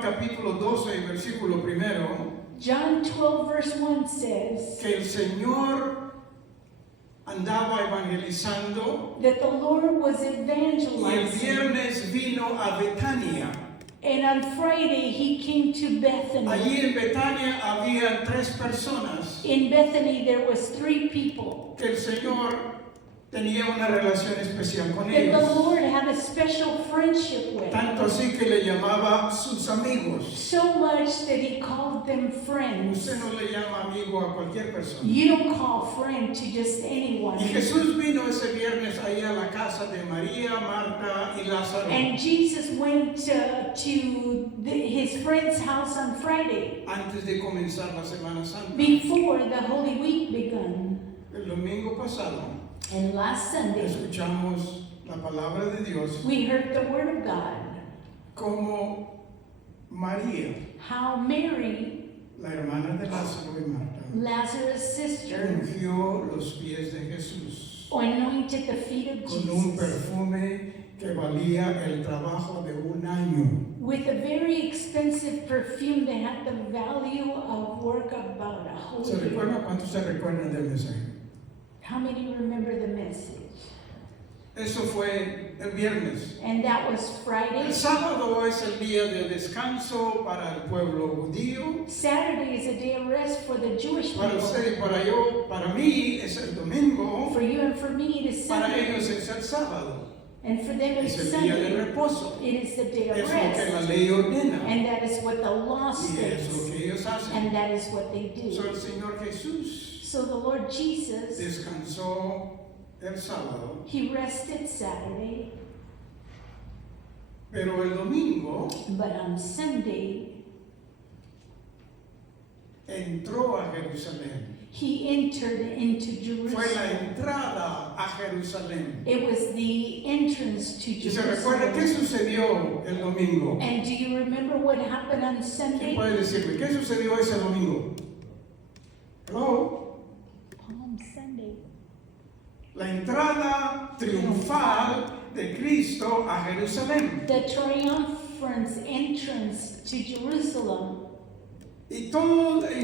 Juan capítulo 12, versículo 1, John 12 verse 1 says que el Señor andaba evangelizando that the Lord was y el evangelizing. viernes vino a Betania. And on Friday he came to Bethany. Allí en Betania había 3 personas In Bethany there was 3 people. que el Señor tenía una relación especial con That the ellos. Lord had a special friendship with. Tanto así que le llamaba sus amigos. So much that he called them friends. Usted no le llama amigo a cualquier persona. You don't call friend to just anyone. Y Jesús vino ese viernes ahí a la casa de María, Marta y Lázaro. And Jesus went his friend's house on Friday Antes de comenzar la Semana Santa. before the Holy Week begun. El domingo pasado And last Sunday escuchamos la palabra de Dios we heard the Word of God. como María, How Mary, la hermana de Lázaro y Marta, Lazarus' sister, ungió los pies de Jesús anointed the feet of con un Jesus perfume que valía el trabajo de un año. with a very expensive perfume that had the value of work about a whole ¿Se year. recuerda? ¿Cuántos se recuerdan del mensaje? How many remember the message? Eso fue el viernes. And that was Friday. El sábado es el día de descanso para el pueblo judío. Saturday is a day of rest for the Jewish Para people. usted y para yo, para mí es el domingo. For you and for me, it is Para Sunday. ellos es el sábado. And for them, Es it's el día de Sunday. reposo. It is the day of Es lo que la rest. ley ordena. And that is what the law Y es lo states. que ellos hacen. And that is what they So, do. el Señor Jesús So the Lord Jesus, descansó el sábado, he rested Saturday, pero el domingo but on Sunday, entró a Jerusalén. he entered into Fue la Jerusalem. entrada a Jerusalén. It was the entrance to Y se recuerda qué Jerusalem. sucedió el domingo. And do you remember what happened on ¿Quién Sunday? puede decirme qué sucedió ese domingo? Hello. Palm Sunday. La entrada triunfal de Cristo a Jerusalén. The triumphant entrance to Jerusalem. Y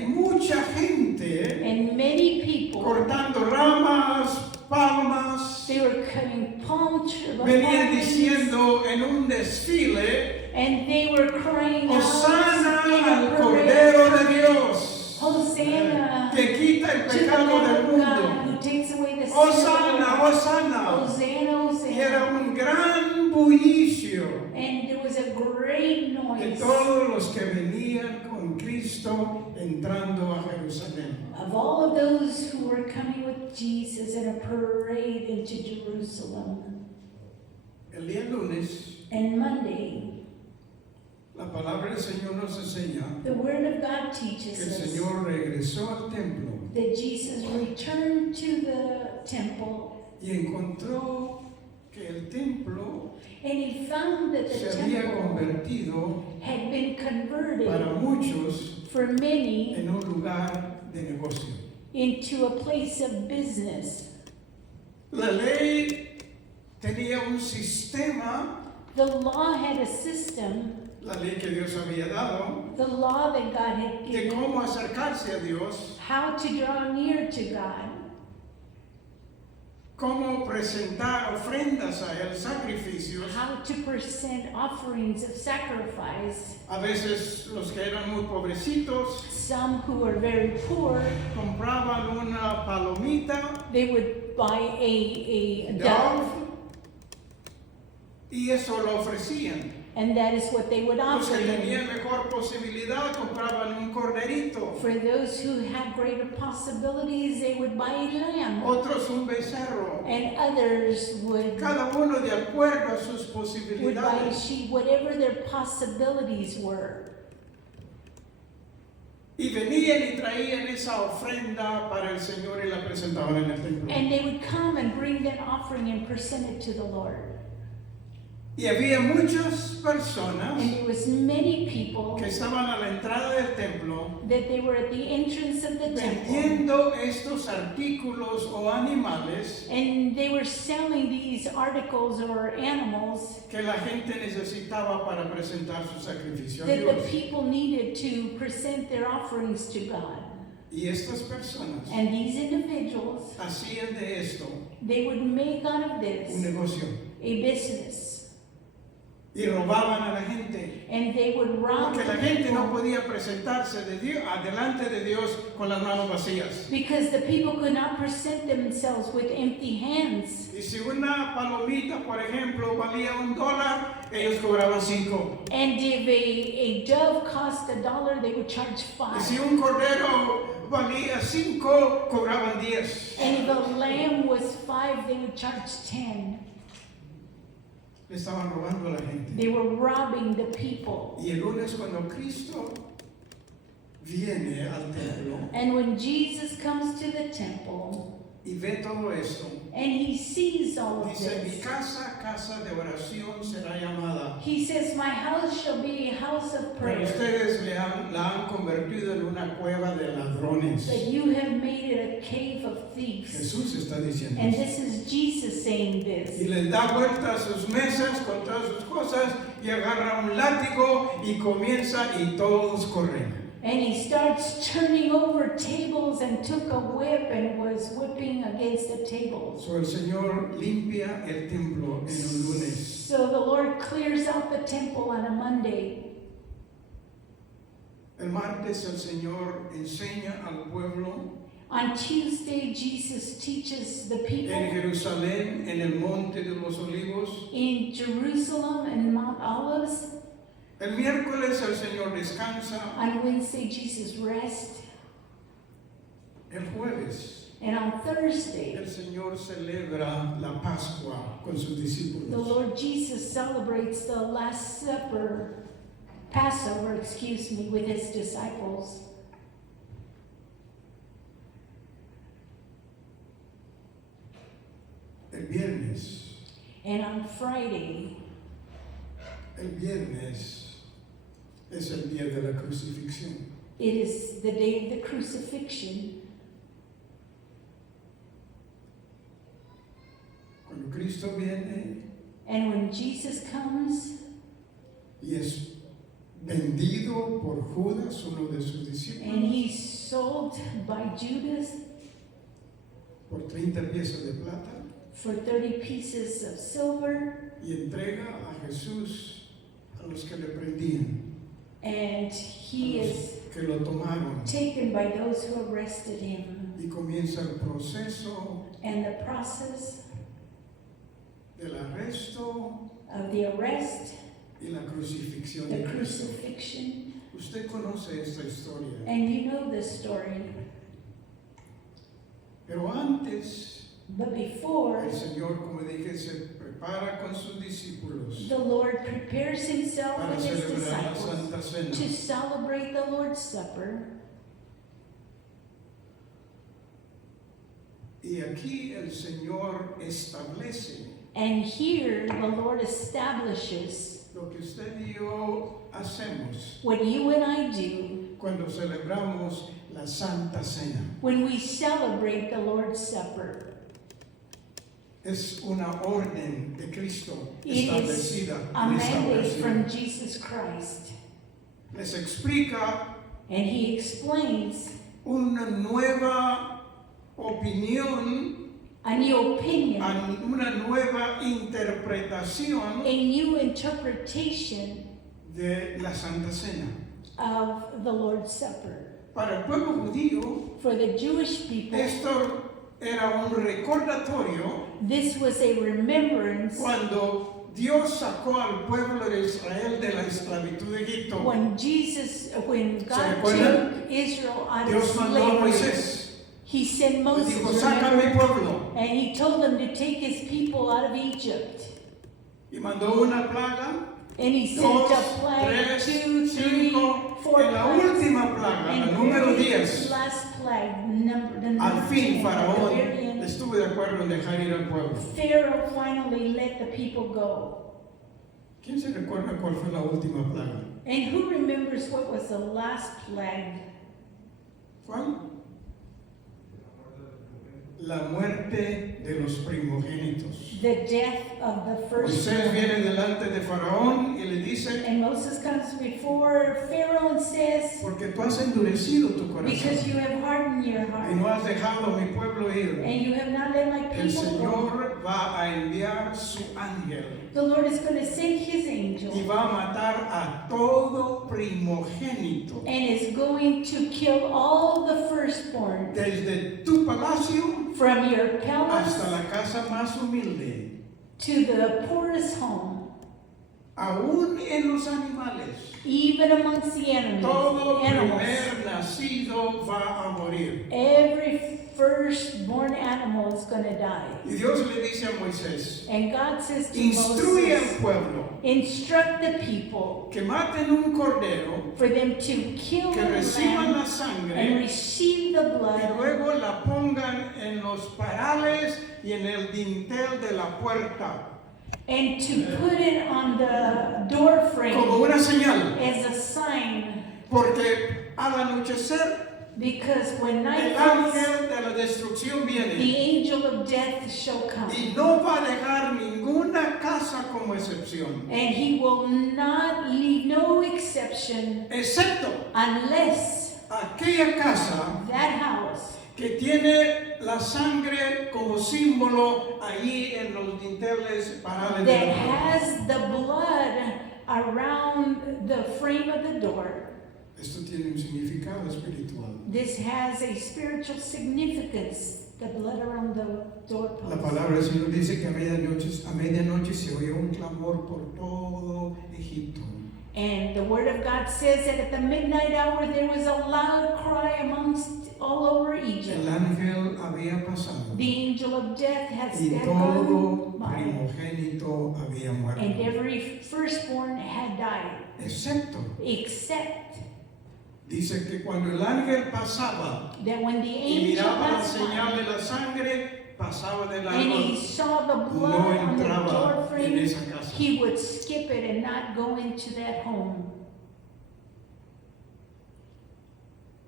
mucha gente And many people, cortando ramas, palmas, they were cutting palm venían trees, diciendo en un desfile, and they were crying out Hosana in al a Cordero parade, de Dios, Hosanna que quita el to the pecado Lamb del of mundo. God who takes away the sin of the Hosana, world. Hosana. Hosanna, Y era Hosanna. un gran bullicio And there was a great de noise todos los que venían con Cristo entrando a Jerusalén. of all of those who were coming with Jesus in a parade into Jerusalem. El día lunes, And Monday, la palabra del Señor nos enseña the Word of God que teaches el us Señor regresó al templo that Jesus returned to the temple, y encontró que el templo and he found that se the había temple convertido had been para converted muchos for many en un lugar de negocio. into a place of business. La ley tenía un sistema, The law had a system, la ley que Dios había dado, the law that God had de given, cómo acercarse a Dios, how to draw near to God, cómo presentar ofrendas a Él, sacrificios. how to present offerings of sacrifice. A veces los que eran muy pobrecitos Some who were very poor, compraban una palomita, they would buy a dove, dove, y eso lo ofrecían. and that is what they would Los offer que him. tenían mejor posibilidad compraban un corderito, For those who had greater possibilities, they would buy a lamb, otros un becerro, and others would cada uno de acuerdo a sus buy a posibilidades. sheep, whatever their possibilities were. Y venían y traían esa ofrenda para el Señor y la presentaban en el templo. And they would come and bring that offering and present it to the Lord. Y había muchas personas And there was many people que estaban a la entrada del templo that they were at the entrance of the temple. vendiendo estos artículos o animales And they were selling these articles or animals que la gente necesitaba para presentar su sacrificio a that Dios. the people needed to present their offerings to God. Y estas personas And these individuals, hacían de esto they would make out of un this negocio a business. y robaban a la gente. And they would rob Porque la the gente no people podía presentarse delante de Dios con las manos vacías. because the people could not present themselves with empty hands. Y si una palomita, por ejemplo, valía $1, ellos cobraban 5. And if a dove cost $1, they would charge Y si 5. un cordero valía 5, cobraban 10. And if a lamb was 5, they would charge 10. Le estaban robando a la gente. They were robbing the people. Y el lunes cuando Cristo viene al templo And when Jesus comes to the temple y ve todo esto, and he sees all of dice, mi this, casa, casa de oración será llamada. he says, my house shall be a house of Pero prayer, ustedes la han convertido en una cueva de ladrones. but you have made it a cave of thieves. Jesús está diciendo And eso. this is Jesus saying Y this. les da vuelta a sus mesas con todas sus cosas y agarra un látigo y comienza y todos corren. And he starts turning over tables and took a whip and was whipping against the tables. So el Señor limpia el templo en un lunes. So the Lord clears out the temple on a Monday. El martes el Señor enseña al pueblo On Tuesday, Jesus teaches the en people Jerusalén, en el monte de los olivos. in Jerusalem and Mount Olives. El miércoles el Señor descansa. On Wednesday, Jesus rests. El jueves And on Thursday, el Señor celebra la Pascua con sus the discípulos. Lord Jesus celebrates the Last Supper, Passover, with his disciples. El viernes, And on Friday, el viernes es el día de la crucifixión. it is the day of the crucifixion. Cuando Cristo viene And when Jesus comes y es vendido por Judas, uno de sus and discípulos, he's sold by Judas por 30 piezas de plata for 30 pieces of silver, y entrega a Jesús a los que le prendían, and he a los is que lo tomaron, taken by those who arrested him. y comienza el proceso And the process del arresto of the arrest, y la crucifixión the de Cristo. crucifixion, Usted conoce esta historia, and you know this story. pero antes But before, el Señor, como dije, se prepara con sus discípulos the Lord prepares himself para with his celebrar la disciples Santa Cena. to celebrate the Lord's Supper. Y aquí el Señor establece And here the Lord establishes lo que usted y yo hacemos what you and I do cuando celebramos la Santa Cena. when we celebrate the Lord's Supper. Es una orden de Cristo It is establecida a en esta mandate from oración. Jesus Christ. Les explica And he explains una nueva opinión, a new opinion, una nueva interpretación a new interpretation de la Santa Cena. of the Lord's Supper. Para el pueblo judío, For the Jewish people, esto era un recordatorio this was a remembrance cuando Dios sacó al pueblo de Israel de la esclavitud de Egipto. when God recuerdan? took Israel out of Dios mandó a slavery. Moisés. He sent Le Moses, dijo, saca a mi remember? pueblo. And he told them to take his people out of Egypt. Y mandó una plaga, And he sent dos, a plague, tres, 2, 3, 5. 4 En la plagues. última plaga, la And número very 10, last plague, the al number fin 10, the Faraón very end, estuvo de acuerdo en dejar ir al pueblo. Pharaoh finally let the people go. ¿Quién se recuerda cuál fue la última plaga? And who remembers what was the last plague? ¿Cuál? La muerte de los primogénitos. The death of the first. Moisés viene delante de Faraón y le dice, And Moses comes before Pharaoh and says, porque tú has endurecido tu because corazón you have hardened your y heart, no has dejado a mi pueblo ir, and you have not let my el people go, Señor va a enviar su ángel the Lord is going to send his y angel va a matar a todo primogénito. and is going to kill all the firstborn Desde tu palacio from your hasta palace la casa más humilde, to the poorest home, aún en los animales. even amongst the Todo animals. primer nacido va a morir. Every firstborn animal is going to die. Y Dios le dice a Moisés, And God says to instruye al Moses, pueblo instruct the people que maten un cordero, for them to kill que the reciban lamb la and sangre receive the y blood luego la pongan en los parales y en el dintel de la puerta and to put it on the door frame como una señal, as a sign, porque al anochecer because when night el comes, ángel de la destrucción the viene angel of death shall come, y no va a dejar ninguna casa como excepción, and he will not leave no exception excepto unless aquella casa that house que tiene la sangre como símbolo allí en los dinteles parales de that la puerta. has the blood around the frame of the door. Esto tiene un significado espiritual. This has a spiritual significance, the blood around the La doorpost. palabra del Señor dice que a medianoche se oyó un clamor por todo Egipto. And the word of God says that at the midnight hour there was a loud cry amongst all over Egypt. El ángel había pasado The angel of death has y gone todo by, primogénito había and muerto, every firstborn had died, excepto. except Dice que cuando el ángel pasaba that when the y angel miraba la passed señal by de la sangre, pasaba de and he largo, saw the no blood on the entraba door en frame, esa casa. he would skip it and not go into that home.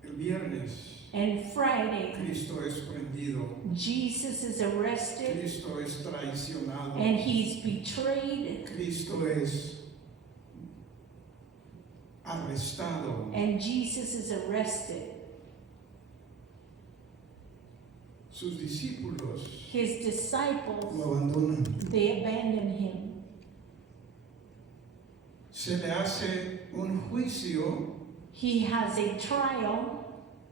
El viernes, And Friday, Cristo es prendido, Jesus is arrested Cristo es traicionado, and he's betrayed, Cristo es arrestado. and Jesus is arrested. Sus discípulos His disciples, lo abandonan. they abandon him. Se le hace un juicio He has a trial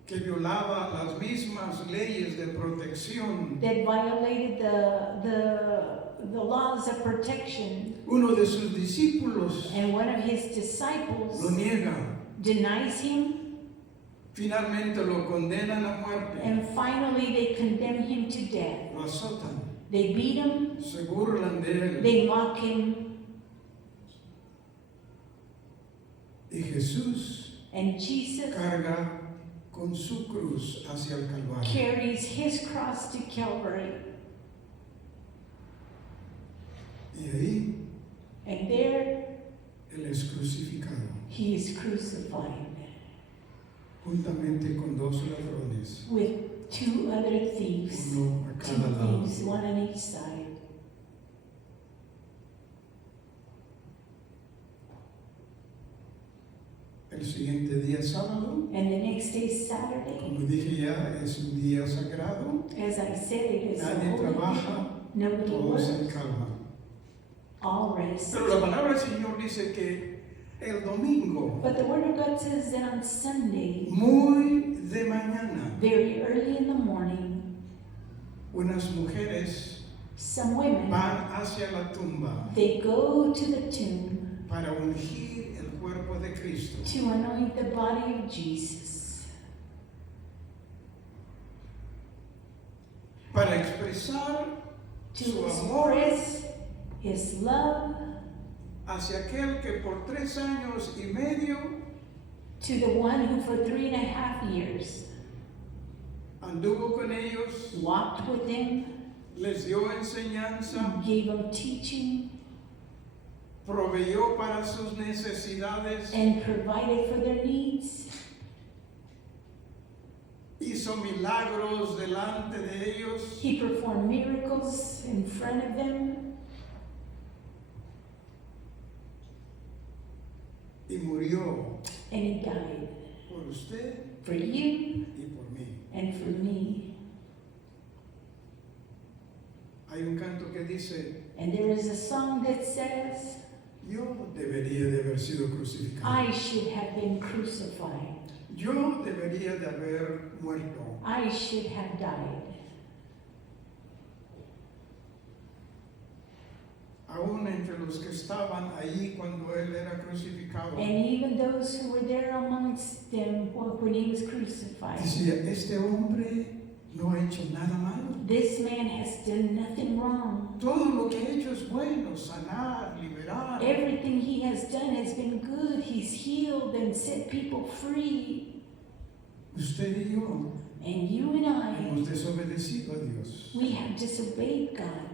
que violaba las mismas leyes de protección. that violated the laws of protection, Uno de sus discípulos and one of his lo disciples niega. denies him, Finalmente lo condenan a muerte. and finally they condemn him to death. Lo azotan. They beat him, Se burlan de él. they mock him, Y Jesús and Jesus carga con su cruz hacia el Calvario. carries his cross to Calvary. Y ahí And there él es crucificado, he is crucified juntamente con dos ladrones, with two other thieves, uno a two cada lado. thieves, one on each side. El siguiente día sábado, And the next day, Saturday, como dije ya, es un día sagrado. as I said, it is a Nadie holy day. trabaja, Nobody todos en works, calma. all rest. Pero la palabra del Señor dice que el domingo, But the Word of God says that on Sunday, muy de mañana, very early in the morning, unas mujeres some women, van hacia la tumba they go to the tomb para ungir el cuerpo de Cristo. to anoint the body of Jesus, Para expresar to su amor express His love hacia aquel que por 3 años y medio to the one who for 3.5 years anduvo con ellos, walked with them, les dio enseñanza gave them teaching, proveyó para sus necesidades, and provided for their needs. hizo milagros delante de ellos, He performed miracles in front of them, y murió and he died por usted for you y por mí. and for me. Hay un canto que dice, And there is a song that says, yo debería de haber sido crucificado. I should have been crucified. Yo debería de haber muerto. I should have died. Aún entre los que estaban allí cuando él era crucificado, And even those who were there amongst them when he was crucified. decía, este hombre no ha hecho nada malo. This man has done nothing wrong. Todo lo que ha hecho es bueno, sanar, liberar. Everything he has done has been good. He's healed and set people free. Usted y yo And you and I, hemos desobedecido a Dios we have disobeyed God.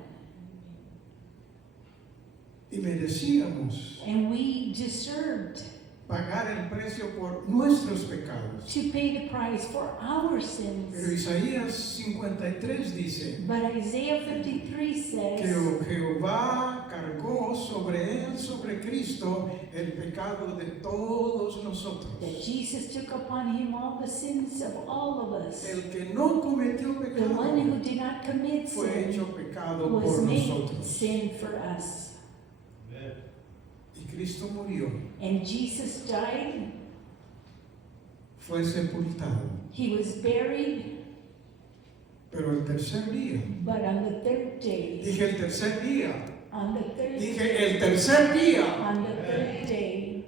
y merecíamos And we deserved pagar el precio por nuestros pecados. to pay the price for our Pero sins. Isaías 53 dice But Isaiah 53 que says Jehová cargó sobre él, sobre Cristo, el pecado de todos nosotros. that Jesus took upon him all the sins of all of us. El que no cometió The one who pecado did not commit fue sin hecho pecado was por made nosotros. sin for us. Y Cristo murió, And Jesus died, fue sepultado, he was buried, pero el tercer día, but on the third day, dije el tercer día, on the third dije el tercer día, on the third day,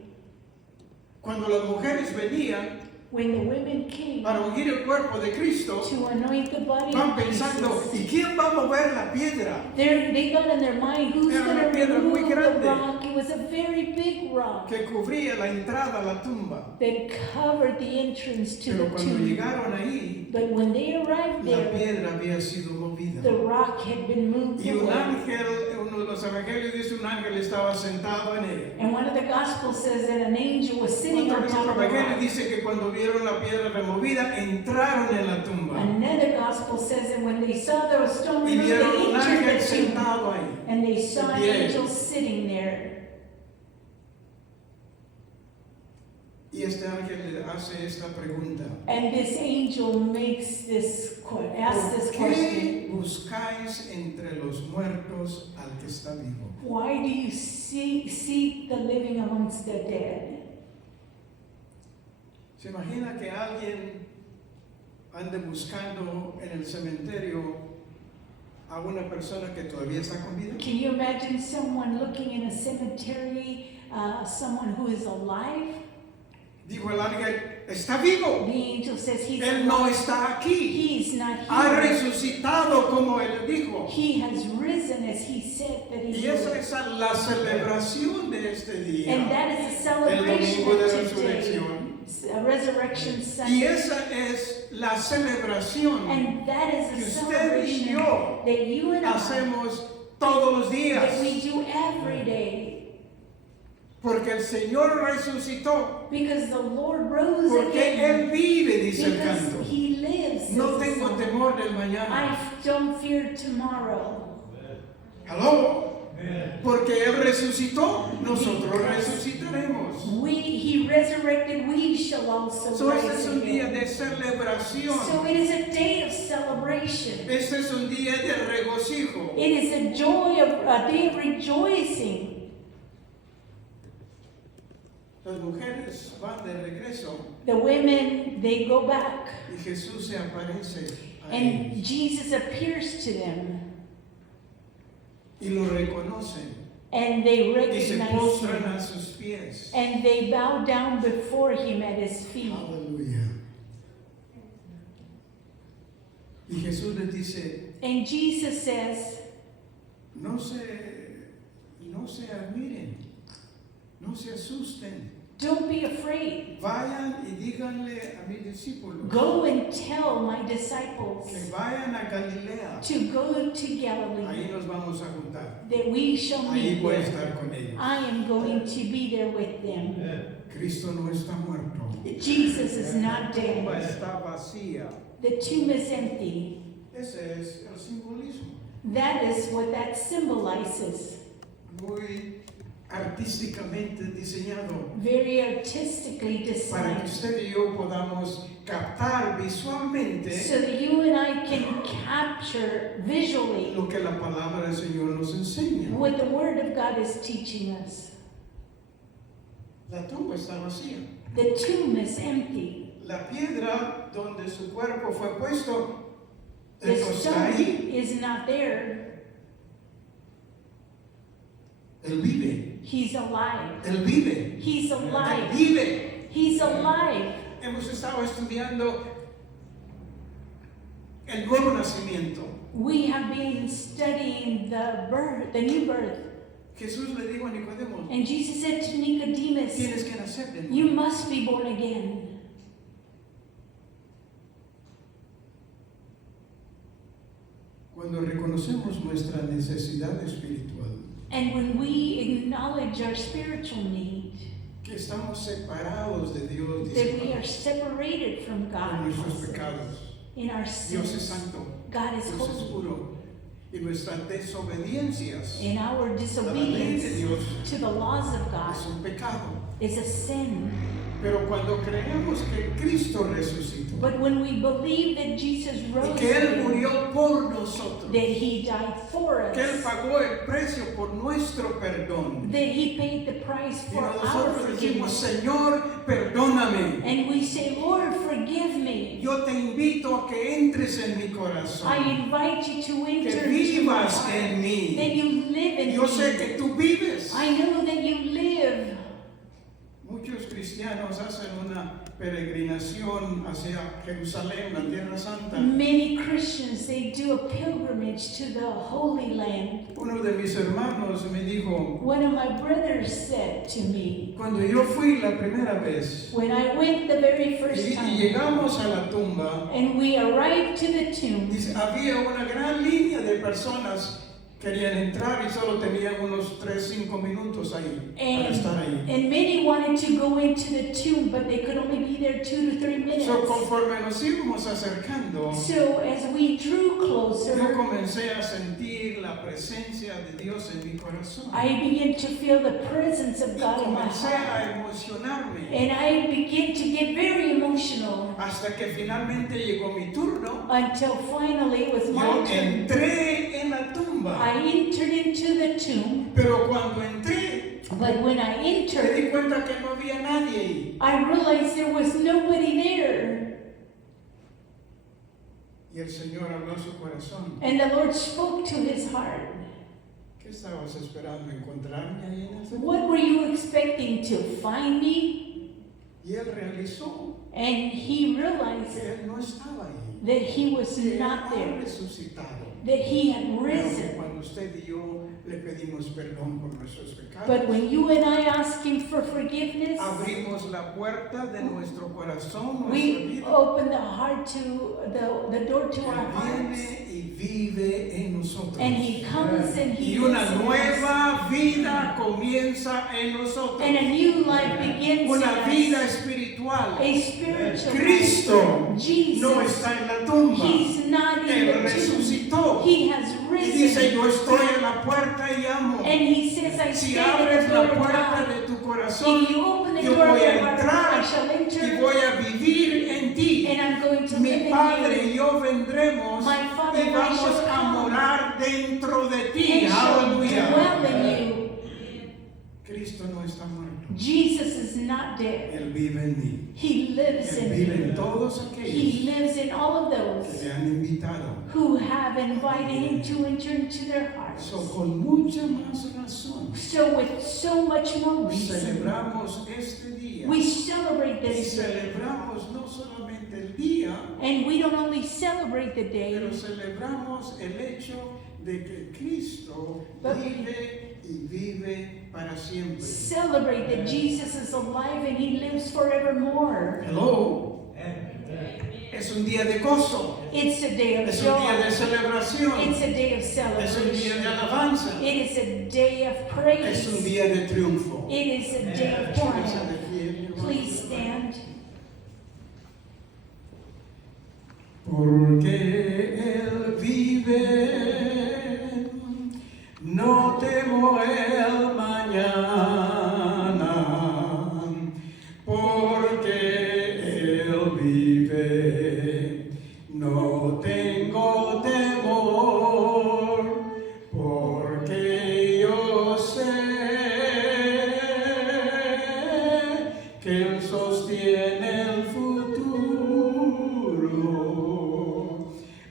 cuando las mujeres venían when the women came para ungir el cuerpo de Cristo, to anoint the body van of pensando, Jesus, ¿y quién va a mover la piedra? they got in their mind, who's Era going una to piedra muy remove the grande. rock? It was a very big rock Que cubría la entrada a la tumba. that covered the entrance to Pero the cuando tomb. llegaron ahí, But when they arrived la there, piedra había sido movida. the rock had been moved Y un away. ángel, uno de los evangelios dice, un ángel estaba sentado en ella. And one of the Gospels says that an angel was sitting Otro on top of the evangelio rock. dice que cuando vieron la piedra removida, entraron en la tumba. Another Gospel says that when they saw the stone Y removed, vieron un they entered ángel the tomb. sentado ahí. And they saw an de pie. angel sitting there. Y este ángel le hace esta pregunta. And this angel makes this asks this ¿Por question. qué buscáis entre los muertos al que está vivo? Why do you seek the living amongst the dead? ¿Se imagina que alguien ande buscando en el cementerio a una persona que todavía está con vida? Can you imagine someone looking in a cemetery, someone who is alive? Dijo el ángel, está vivo. The angel says he's Él no alive. está aquí. He's not Ha here. resucitado como él dijo. He has risen as he said that he Y esa would. es la celebración de este And día. that is a El celebration domingo de of today. resurrección. A resurrection Y Sunday. esa es la celebración And that is que a usted y celebration yo that you and I, hacemos todos los días. that we do every day. Porque el Señor resucitó. Because the Lord rose Porque again. Él vive, dice el Because canto. he lives. No says the tengo song. temor del mañana. I don't fear tomorrow. Hello. Porque Él resucitó, nosotros resucitaremos. He resurrected, we shall also So, este rise es un día again. de celebración. So it is a day of celebration. Este es un día de regocijo. It is a day of rejoicing. Las mujeres van de regreso The women, they go back, y Jesús se aparece a and ellos Jesus appears to them, y lo reconocen and they y se recognize postran him, a sus pies. and they bow down before him at his feet. Aleluya. Y Jesús les dice, And Jesus says, no se admiren, no se asusten. don't be afraid. Vayan y digan díganle a mis discípulos Go and tell my disciples que vayan a Galilea. to go to Ahí Galilee, nos vamos a juntar. that we shall Ahí meet voy a there. estar con ellos. I am going to be there with them. Cristo no está muerto. Jesus is not La tumba dead. está vacía. The tomb is empty. Ese es el simbolismo. That is what that symbolizes. Muy artísticamente diseñado Very artistically para que designed. usted y yo podamos captar visualmente So that you and I can capture visually lo que la palabra del Señor nos enseña. what the Word of God is teaching us. La tumba está vacía. The tomb is empty. La piedra donde su cuerpo fue puesto, The eso está stone ahí. is not there. Él vive. He's alive. Él vive. He's Él alive. vive. He's alive. Hemos estado estudiando el nuevo nacimiento. We have been studying the birth, the new birth. Jesús le dijo a Nicodemo, And Jesus said to Nicodemus, tienes que nacer de you nuevo. must be born again. Cuando reconocemos nuestra necesidad espiritual, And when we acknowledge our spiritual need, que estamos separados de Dios, that dice we Pablo, are separated from por God nuestros pecados. in our Dios es sins. santo, God is Dios es holy. puro. Y nuestras desobediencias In our a la ley de disobedience Dios to the laws of God es un pecado. is a sin. Pero cuando creemos que Cristo resucitó But when we believe that Jesus y rose que Él again, murió por nosotros, that He died for que Él us, pagó el precio por nuestro perdón, that He paid the price y for our nosotros decimos, forgiveness, Señor, perdóname. and we say, Lord, forgive me. Yo te invito a que entres en mi corazón, I invite you to que enter into my vivas heart, en mí. that you live in Yo sé me. que tú vives. I know that you live. Muchos cristianos hacen una peregrinación hacia Jerusalén, la Tierra Santa. Many Christians, they do a pilgrimage to the Holy Land. Uno de mis hermanos me dijo, One of my brothers said to me, cuando yo fui la primera vez when I went the very first y time, llegamos a la tumba, and we arrived to the tomb, dice, había una gran línea de personas que querían entrar y solo tenían unos 3-5 minutos ahí para estar ahí. and many wanted to go into the tomb, but they could only be there 2 to 3 minutes. So, conforme nos íbamos acercando, So as we drew yo closer, comencé a sentir la presencia de Dios en mi corazón. I began to feel the presence of Y God in my comencé heart. a emocionarme And I began to get very emotional hasta que finalmente llegó mi turno. until finally it was Yo my turn. entré en la tumba, I entered into the tomb, pero cuando entré but when I me entered, di cuenta que no había nadie ahí. I realized there was nobody there. Y el Señor habló a su corazón. And the Lord spoke to his heart. ¿Qué estabas esperando? ¿Encontrarme ahí en esa What were you expecting to find me? Y él realizó And he realized que él no estaba ahí. that he was Que él not ha there, resucitado. that he had Pero que risen. cuando usted y yo le pedimos perdón por nuestros pecados, But when you and I ask him for forgiveness, abrimos la puerta de nuestro corazón, nuestra we vida. open the heart to the door to our Él hearts. viene y vive en nosotros. And he comes and he Y una lives in us. nueva vida comienza en nosotros. And a new life begins in Una vida us. espiritual. A spiritual Cristo life. Jesus, no está en la tumba. he's not in Él the tomb. resucitó. He has Y dice, risen. yo estoy en la puerta y amo. And he says, I Si stand abres at the la door of puerta God. de tu corazón, If you open the yo door of voy a your heart, entrar I shall y enter, voy a vivir en ti. and I'm going to live Mi in Padre you. y yo vendremos My Father y and I vamos shall a come morar dentro de ti. And shall Aleluya. dwell in you. Cristo no está muerto. Jesus is not dead. Él vive en mí. He lives Él in vive en you. todos He aquellos lives in all of que those le han invitado. who have invited him to enter into their hearts. So, con mucha más razón, So with so much more reason, celebramos este día. we celebrate Y this day. celebramos no solamente el día, And we don't only celebrate the day, pero celebramos el hecho de que Cristo But- vive y vive para siempre. Celebrate that Jesus is alive and He lives forevermore. Hello. Es un día de gozo. It's a day of Es un día de joy. celebración. It's a day of Es un día de celebration. alabanza. It is a day of Es un praise. día de triunfo. It is a day of Póngase triumph. de pie, mi hermano. Please stand. Porque Él vive, no temo el mañana. Porque Él vive, no tengo temor. Porque yo sé que Él sostiene el futuro.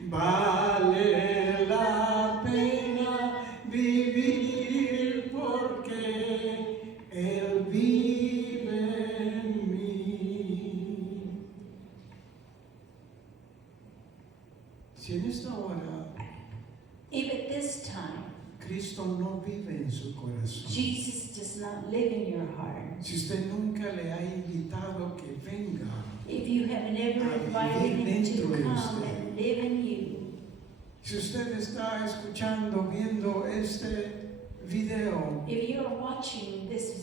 Vale la pena vivir porque Él vive en mí. Si en esta hora If at this time Cristo no vive en su corazón, Jesus does not live in your heart, si usted nunca le ha invitado que venga, if you have never invited Him to come and live in you, si usted está escuchando, viendo este video if you are watching this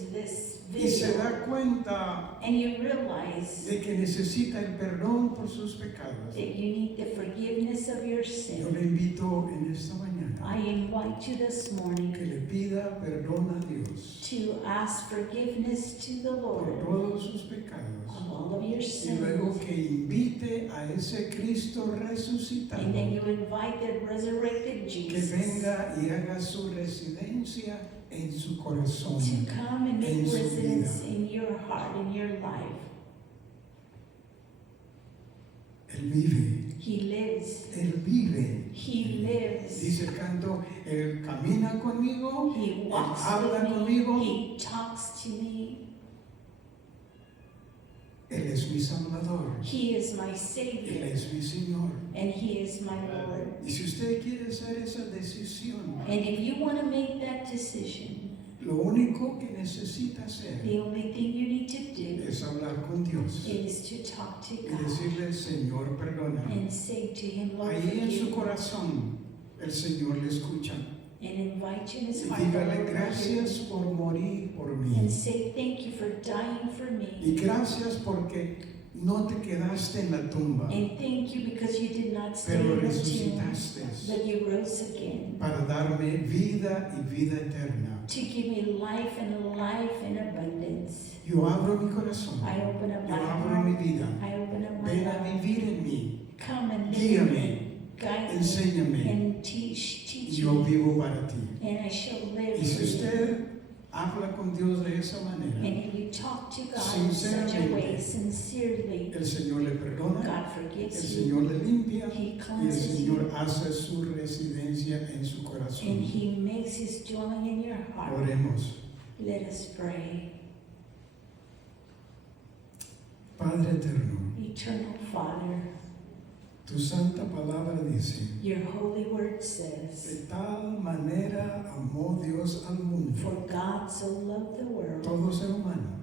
y se video da cuenta and you realize de que necesita el perdón por sus pecados, that you need the forgiveness of your yo sin, le invito en esta mañana I invite you this que morning le pida perdón a Dios to ask forgiveness to the por Lord todos sus pecados of all of your y luego sins. que invite a ese Cristo resucitado And then you invite the resurrected que Jesus venga y haga su residencia en su corazón. to come and make en su residence vida. in your heart, in your life. Él vive, He lives. Él vive. He lives. Dice el canto, Él camina conmigo, He walks habla with me. conmigo. He talks to me. Él es mi Salvador, He is my Él Savior. es mi Señor. And He is my Lord. Y si usted quiere hacer esa decisión, And if you want to make that decision, lo único que necesita hacer the only thing you need to do es hablar con Dios is to talk to y God decirle, Señor, perdóname. and say to Him, Lord, Ahí en su forgive me. corazón, el Señor le escucha. And invite you in His Y heart. dígale, Lord, gracias por morir por mí. and say thank you for dying for me. Y gracias porque no te quedaste en la tumba, And thank you because you did not stay pero in the tomb, resucitaste but you rose again para darme vida y vida eterna. to give me life and life in abundance. Yo abro mi corazón, I open up yo my abro mi heart. vida. I open up my Ven a heart. vivir en mí, Come and live in guíame, me, guide me, enséñame, and teach y yo me, vivo para ti. and I shall live Y si for you. usted habla con Dios de esa manera, And if you talk to God in such a way, sincerely, el Señor le perdona, God el forgives you. Señor le limpia He y el cleanses you, Señor hace su residencia en su and corazón. He makes His dwelling in your heart. Oremos. Let us pray. Padre eterno, Eternal Father, tu santa palabra dice, your holy word says, de tal manera amó Dios al mundo, for God so loved the world, todo ser humano,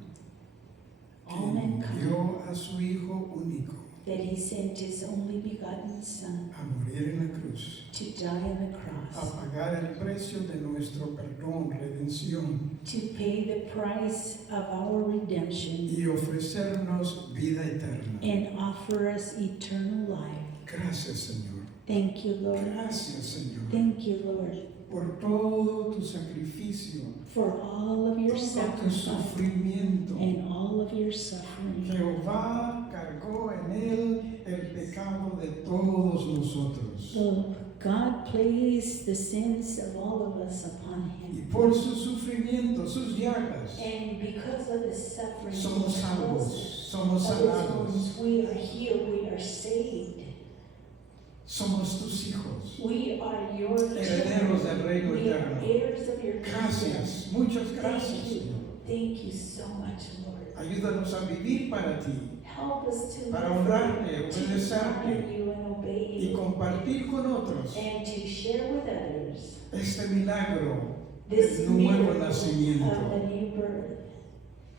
all que mankind, dio a su Hijo único that He sent His only begotten Son a morir en la cruz, to die on the a cross, pagar el precio de nuestro perdón, redención to pay the price of our redemption y ofrecernos vida eterna. and offer us eternal life. Gracias, Señor. Thank you, Lord. Gracias, Señor, Thank you, Lord, por todo tu sacrificio, for all of your todo tu sacrifice sufrimiento. and all of your suffering. Jehová cargó en él el pecado de todos nosotros. So God placed the sins of all of us upon Y Him. por su sufrimiento, sus llagas, And because of the suffering, somos salvos, somos of His sanados, wounds, we are healed, we are saved. somos tus hijos. We are your Herederos del reino We are eterno. heirs of your kingdom. Gracias, muchas gracias, Thank you. Señor. Thank you so much, Lord. Ayúdanos a vivir para ti, Help us to para live honrarte, to obedecerte honor you and obey y you, compartir con otros and to share with others este milagro this del nuevo miracle of nacimiento a new birth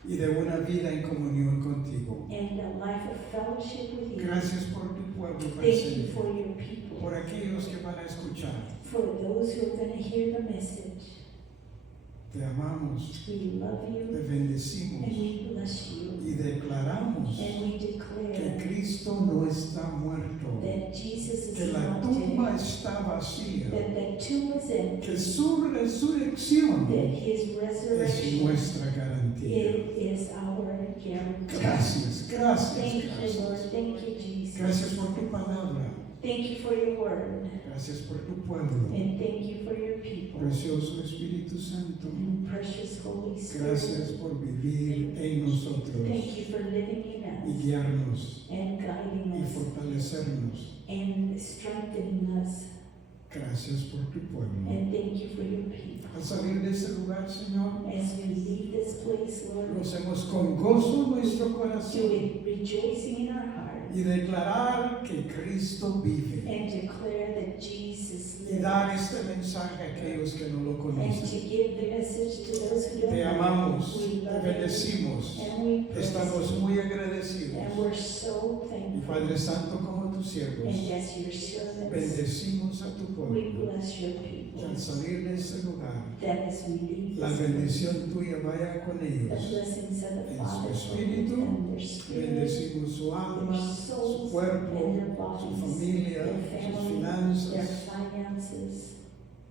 y de una vida en comunión contigo. and a life of fellowship with you. Gracias por tu pueblo Thank you presente, for your people, por aquellos que van a escuchar. for those who are going to hear the message. Te amamos, We love te you and bendecimos we bless you. y declaramos And we que declare Cristo no está muerto, that Jesus que is la not tumba dead, está vacía, that the tomb is empty, que su resurrección that his es resurrection nuestra garantía. it is our guarantee. Gracias, gracias, Thank you, Lord. gracias. Thank you, Jesus. Gracias por tu palabra, Thank you for your word. gracias por tu pueblo. And thank you for your people. Precioso Espíritu Santo, And precious Holy gracias Spirit. por vivir en nosotros Thank you for living in y us guiarnos and guiding y us fortalecernos. and strengthening us. Gracias por tu pueblo. And thank you for your people. Al salir de este lugar, Señor, As we leave this place, Lord, lo hacemos con gozo en nuestro do corazón it rejoicing in our heart y declarar que Cristo vive and declare that Jesus y lives. dar este mensaje a aquellos que no lo And to conocen. give the message to those who don't Te know. amamos, We te love you. bendecimos, And we praise estamos you. muy agradecidos. And we're so Y thankful. Padre Santo, como tus siervos, And as your servants, bendecimos a tu we pueblo. bless your Y people. al salir de este lugar, That as we leave la this place, bendición tuya vaya con the ellos. blessings of the En su Father espíritu, and their spirit, Bendecimos su alma, their su souls, cuerpo, and their su bodies, familia, their sus family, their finanzas finances,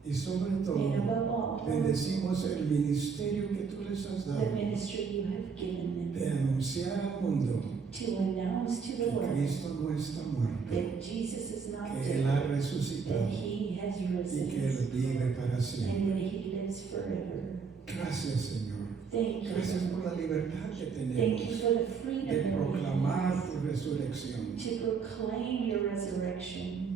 y sobre and todo above all, bendecimos el ministerio que tú les has the dado ministry you have given de them anunciar al mundo to announce to the que world Cristo no está muerto, that Jesus is not que Él ha dead, resucitado that He has y que risen, Él vive para siempre. and that He lives forever. Gracias, Señor. Thank you. Gracias por la libertad que Thank you tenemos for the de freedom that we proclamar have tu resurrección. to proclaim your resurrection